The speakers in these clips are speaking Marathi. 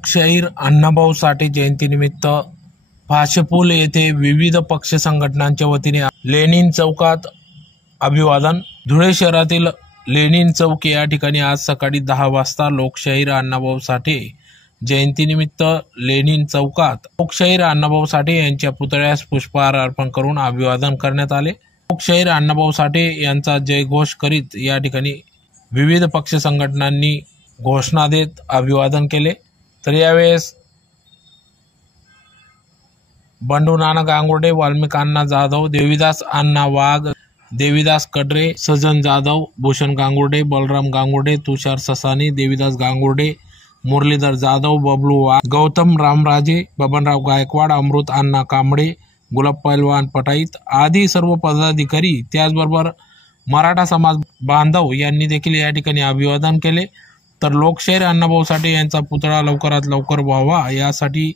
लोकशाहीर अण्णाभाऊ साठे जयंतीनिमित्त भाषपूल येथे विविध पक्ष संघटनांच्या वतीने लेनिन चौकात अभिवादन। धुळे शहरातील लेनिन चौक या ठिकाणी आज सकाळी 10 वाजता लोकशाहीर अण्णाभाऊ साठे जयंतीनिमित्त लेनिन चौकात लोकशाहीर अण्णाभाऊ साठे यांच्या पुतळ्यास पुष्पहार अर्पण करून अभिवादन करण्यात आले। लोकशाहीर अण्णाभाऊ साठे यांचा जयघोष करीत या ठिकाणी विविध पक्ष संघटनांनी घोषणा देत अभिवादन केले। तर यावेळेस बंडू नाना गांगुर्डे, वाल्मिक अण्णा जाधव, देवीदास अण्णा वाघ, देवीदास कडरे, सजन जाधव, भूषण गांगुर्डे, बलराम गांगुर्डे, तुषार ससानी, देवीदास गांगुर्डे, मुरलीधर जाधव, बबलू वाघ, गौतम रामराजे, बबनराव गायकवाड, अमृत अण्णा कांबळे, गुलाब पैलवान पटाईत आदी सर्व पदाधिकारी त्याचबरोबर मराठा समाज बांधव यांनी देखील या ठिकाणी अभिवादन केले। तर लोकशाहीर अण्णाभाऊ साठे यांचा पुतळा लवकरात लवकर व्हावा यासाठी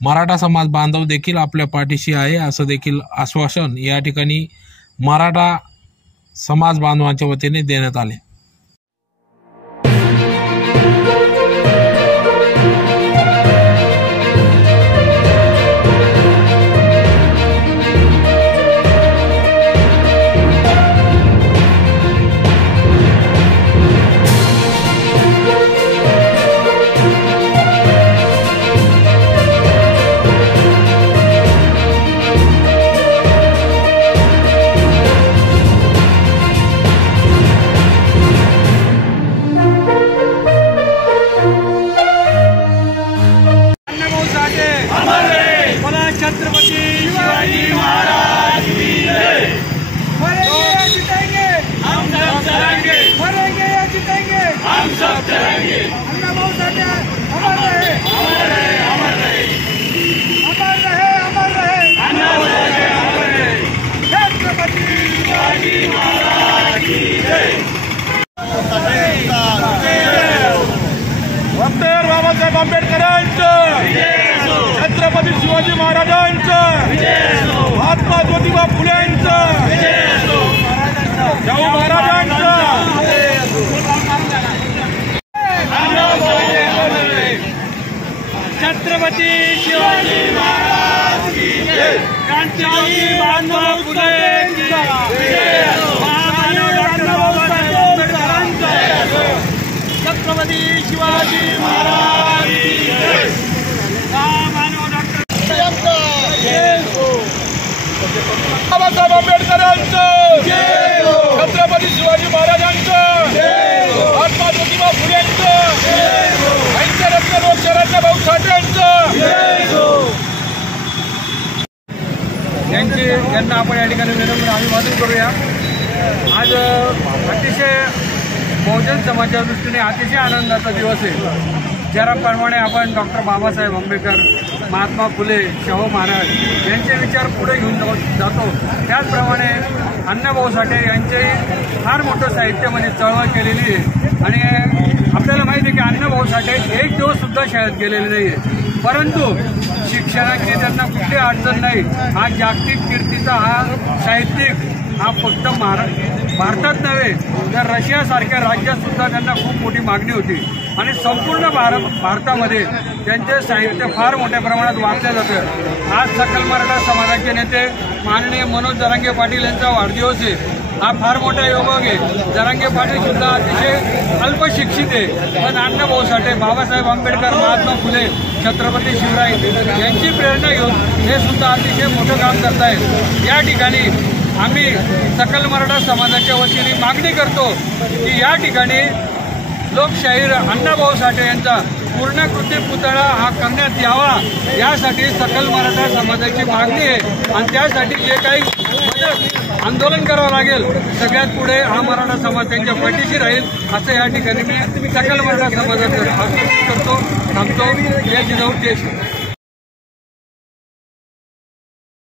मराठा समाज बांधव देखील आपल्या पाठीशी आहे असं देखील आश्वासन या ठिकाणी मराठा समाज बांधवांच्या वतीने देण्यात आले। छत्रपति शिवाजी महाराज की जय। मरेंगे या जीतेंगे हम सब चलेंगे, मरेंगे या जीतेंगे हम सब चलेंगे। अण्णाभाऊ साठे अमर रहे, अमर रहे, अमर रहे, अमर रहे, अमर रहे, अण्णाभाऊ साठे अमर रहे। छत्रपति शिवाजी महाराज की जय। डॉक्टर बाबासाहेब आंबेडकरांचं, छत्रपती शिवाजी महाराजांचं, महात्मा ज्योतिबा फुलेंचं, शाहू महाराजांचं, छत्रपती शिवाजी महाराज की जय। क्रांतिज्योती महात्मा फुलेंची जय। महामानव डॉक्टर बाबासाहेब आंबेडकरांचं, छत्रपती शिवाजी महाराज की जय। बाबासाहेब आंबेडकरांचं, छत्रपती शिवाजी महाराजांचं, महात्मा ज्योतिबा फुलेंचं, यांच्या रत्न लोकशाहीराच्या भाऊ साठेंचं, यांना आपण या ठिकाणी विनम्र अभिवादन करूया। आज अतिशय बहुजन समाजाच्या दृष्टीने अतिशय आनंदाचा दिवस आहे। ज्याप्रमाणे आपण डॉक्टर बाबासाहेब आंबेडकर, महात्मा फुले, शाहू महाराज यांचे विचार पुढे घेऊन जातो, त्याचप्रमाणे अण्णाभाऊ साठे यांचेही फार मोठं साहित्यामध्ये चळवळ केलेली आहे। आणि आपल्याला माहिती आहे की अण्णाभाऊ साठे एक दिवस सुद्धा शाळेत गेलेले नाही आहे, परंतु शिक्षणाची त्यांना कुठली अडचण नाही। हा जागतिक कीर्तीचा हा साहित्यिक हा फक्त भारतात नव्हे तर रशियासारख्या राज्यात सुद्धा त्यांना खूप मोठी मागणी होती आणि संपूर्ण भारतामध्ये त्यांचे साहित्य फार मोठ्या प्रमाणात वाचले जातं। आज सकल मराठा समाजाचे नेते माननीय मनोज जरांगे पाटील यांचा वाढदिवस आहे, हा फार मोठा योग आहे। जरांगे पाटील सुद्धा अतिशय अल्पशिक्षित आहे, पण अण्णाभाऊ साठे, बाबासाहेब आंबेडकर, महात्मा फुले, छत्रपती शिवराय यांची प्रेरणा घेऊन हे सुद्धा अतिशय मोठं काम करतायत। या ठिकाणी आम्ही सकल मराठा समाजाच्या वतीने मागणी करतो की या ठिकाणी लोकशाहीर अण्णाभाऊ साठे यांचा पूर्णाकृती पुतळा हा करण्यात यावा, यासाठी सकल मराठा समाजाची मागणी आहे। आणि त्यासाठी जे काही आंदोलन करावं लागेल सगळ्यात पुढे हा मराठा समाज त्यांच्या पाठीशी राहील असं या ठिकाणी मी सकल मराठा समाजाचं आश्वासन करतो। थांबतो। जय जिजाऊ, जय शिवराय।